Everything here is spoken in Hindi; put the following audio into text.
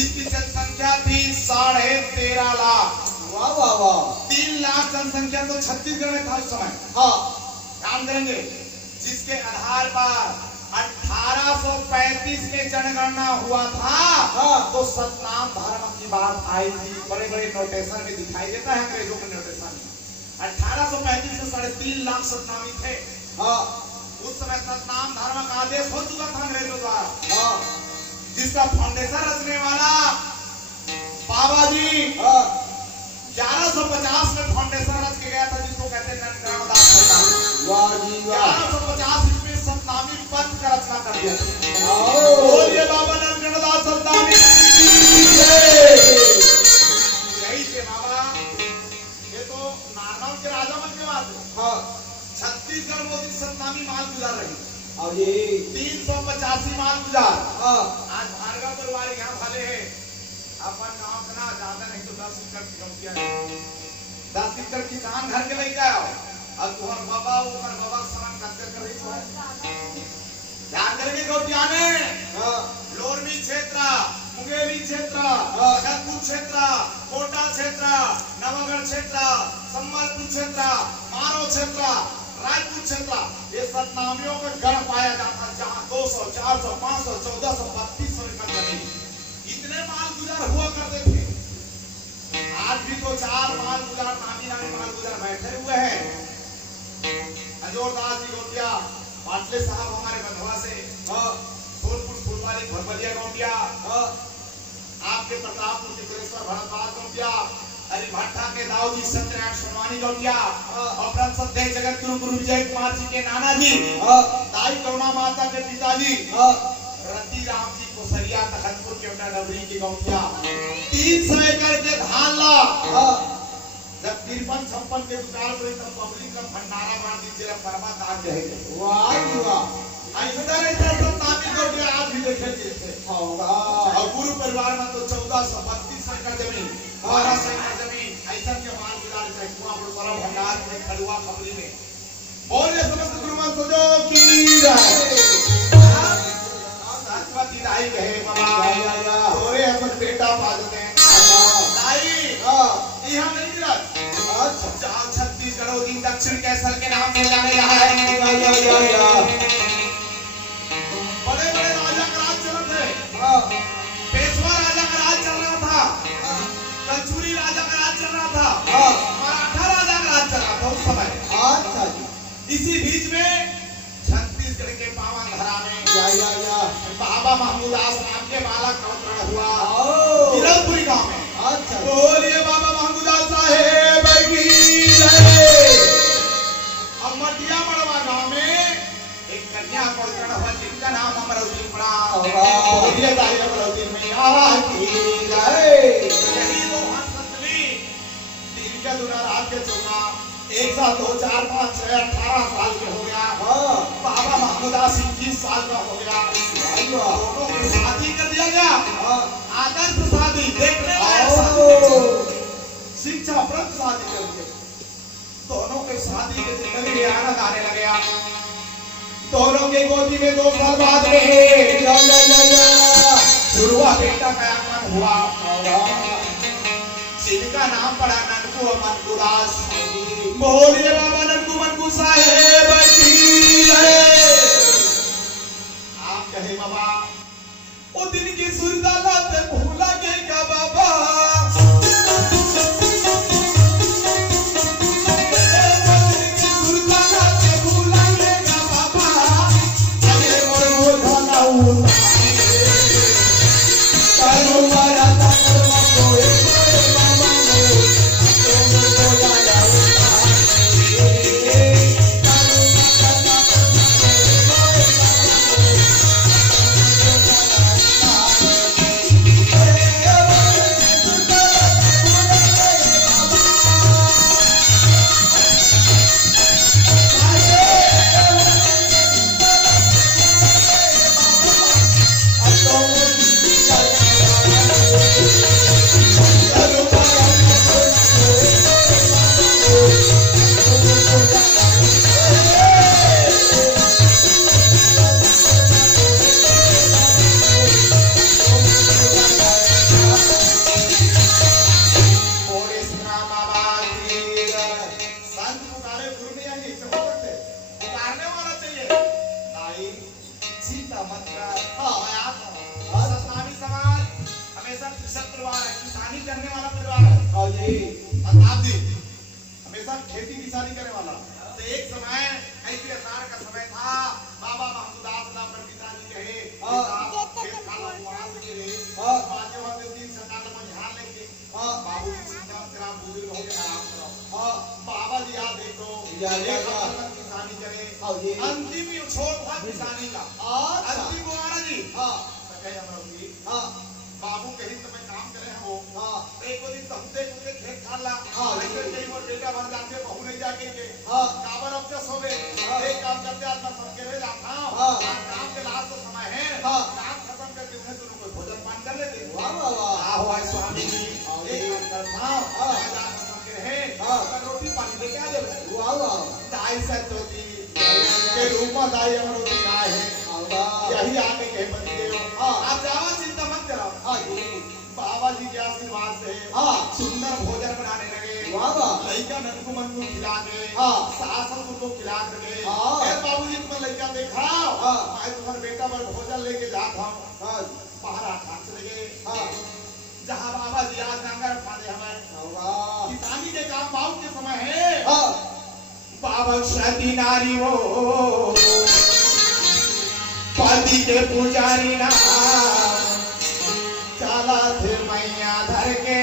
जिसकी जनसंख्या थी 13.5 लाख। वाह वाह वाह। 3 लाख जनसंख्या तो छत्तीसगढ़ में था उस समय। हाँ ध्यान देंगे, जिसके आधार पर 1835 में जनगणना हुआ था। हाँ। तो सतनाम धर्म की बात आई थी, बड़े बड़े नोटेशन में दिखाई देता है, अंग्रेजों के नोटेशन में 1835 में 3.5 लाख सतनामी थे। हाँ उस समय सतनाम धर्म का आदेश हो चुका था अंग्रेजों द्वारा, हाँ जिसका फाउंडेशन रचने वाला बाबा जी 1150 में फाउंडेशन रच के गया था, जिसको कहते हैं नंदगणदास सतनामी। वाह जी वाह। 1150 ईस्वी में सतनामी पंथ का रचना कर दिया। आओ बोलिए बाबा नंदगणदास सतनामी। यही थे बाबा, ये तो नारनौल के राजा मन के बात है। हाँ छत्तीसगढ़ मोदी सतनामी माल गुजार रही, और ये 385 माल गुजार। हाँ आज भार्गव परिवार यहाँ वाले हैं, अपन गांव का ना ज्यादा नहीं तो 10 एकड़ की गौतिया, 10 एकड़ किसान घर के लेके आओ और तुहर बाबा ऊपर बाबा समान करते कर रही है। ध्यान करके गौतिया में हाँ लोरमी क्षेत्र, मुंगेली क्षेत्र, जगतपुर क्षेत्र, कोटा क्षेत्र, नवगढ़ क्षेत्र, संबलपुर क्षेत्र, मारो क्षेत्र, रायपुर क्षेत्र, ये सतनामियों का गढ़ पाया जाता, जहाँ 200, 400, 500, 1400, 3200 एकड़ जमीन, इतने माल गुजार हुआ करते थे। आज भी तो 4 माल गुजार, नामी नामी माल गुजार बैठे हुए हैं। अजोरदास जी गौटिया, पाटले साहब हमारे बंधवा से, फूलपुर फुलवारी भरबलिया गौटिया, आपके प्रतापपुर टिकरेश्वर भरतवास गौटिया, हरिभट्टा के दाऊदी सत्यनारायण सोनवानी गौटिया, और परम श्रद्धेय जगत गुरु गुरु विजय कुमार जी के नाना जी, दाई करुणा माता के पिताजी, रति राम जी कोसरिया तखतपुर के डबरी की गौटिया, 300 एकड़ के धान ला जब 53-56 के दुकान पर तब पब्लिक का भंडारा मार दीजिए, परवा दान रहेगा। वाह जी वाह। ऐसा सतनामी गौटिया आज भी देखे थे। और गुरु परिवार में तो 1432 एकड़ जमीन, 1200 एकड़ जमीन, ऐसा के माल गुजार से पूरा बड़ा भंडार में खड़ुआ खबरी में। बोले समस्त गुरुमन सजो की जय। सात्वती दाई कहे बाबा, तोरे अपन बेटा पालते हैं दाई। यहाँ नहीं मिला, जहाँ छत्तीसगढ़ दिन दक्षिण कैसल के नाम से जाने रहा है। बड़े बड़े राजा का राज चल रहे, पेशवा राजा का राज चल रहा था, कलचुरी राजा का राज चल रहा था, मराठा राजा का राज चल रहा था उस समय। अच्छा जी। इसी बीच में छत्तीसगढ़ के पावन धरा में बाबा महमूद दास नाम के बालक का अवतरण हुआ हिरनपुरी गांव में। अच्छा बोलिए बाबा महमूद दास साहेब की जय। अब मटिया मड़वा गांव में एक कन्या का अवतरण हुआ, जिनका नाम अमरौती पड़ा। बोलिए दाई अमरौती मैया की जय। यही तो हंसली दिन का दुना रात के चौका, एक साल 2 4 5 6 18 साल के हो गया। बाबा महमूद दास 21 साल का हो गया। दोनों की शादी कर दिया गया, आदर्श शादी, देखने लायक शादी, शिक्षाप्रद शादी कर दी। दोनों के शादी के जिंदगी में आनंद आने लगा। दोनों के गोदी में 2 साल बाद में शुरुआ बेटा का आगमन हुआ, जिनका नाम पड़ा ननकू मनकू दास। बोलिए बाबा ननकू मनकू साहेब की जय। आप कहे बाबा, वो दिन की सुरदाला ते भूला के का बाबा, जी प्रताप जी हमेशा खेती किसानी करने वाला। तो एक समय ऐसे असार का समय था, बाबा महमूदास नाम पर पिताजी कहे खेत खाना वहां से गिरे बाजे वाले तीन संडाल में ध्यान लेके बाबू जी चिंता करा बुजुर्ग हो गए आराम करो। बाबा जी याद देखो एक तक किसानी करे अंतिम ये छोड़ था किसानी का अंतिम कुमार जी सके अमरौली बाबू कहीं समय काम करे हैं वो एक दिन तमते कुत्ते खेत खा ला ऐसे कई बार बेटा भर जाते बहू नहीं जाके के काबर अब से सोवे एक काम करते आज मैं सबके रह जाता हूं काम के लास्ट तो समय है काम खत्म करके उन्हें दोनों को भोजन पान कर लेते वाह वाह वाह आओ आए स्वामी जी एक काम करता हूं आज सबके रहे मैं रोटी पानी लेके आ जाओ वाह वाह दाई सचोती के रूप में दाई अमरोती का है यही आके कहे पति देव आप जावा चिंता मत करो बाबा जी के आशीर्वाद से सुंदर भोजन बनाने लगे लड़का ननकू मनकू खिला के सास को खिला के बाबू जी तुम्हें लड़का देखा मैं तुम्हारे बेटा पर भोजन लेके जाता हूँ बाहर खान से लगे जहाँ बाबा जी आज नांगर फादे हमें किसानी के काम बाबू के समय है बाबा सती नारी वो पति के पुजारी ना चला थे मैया धर के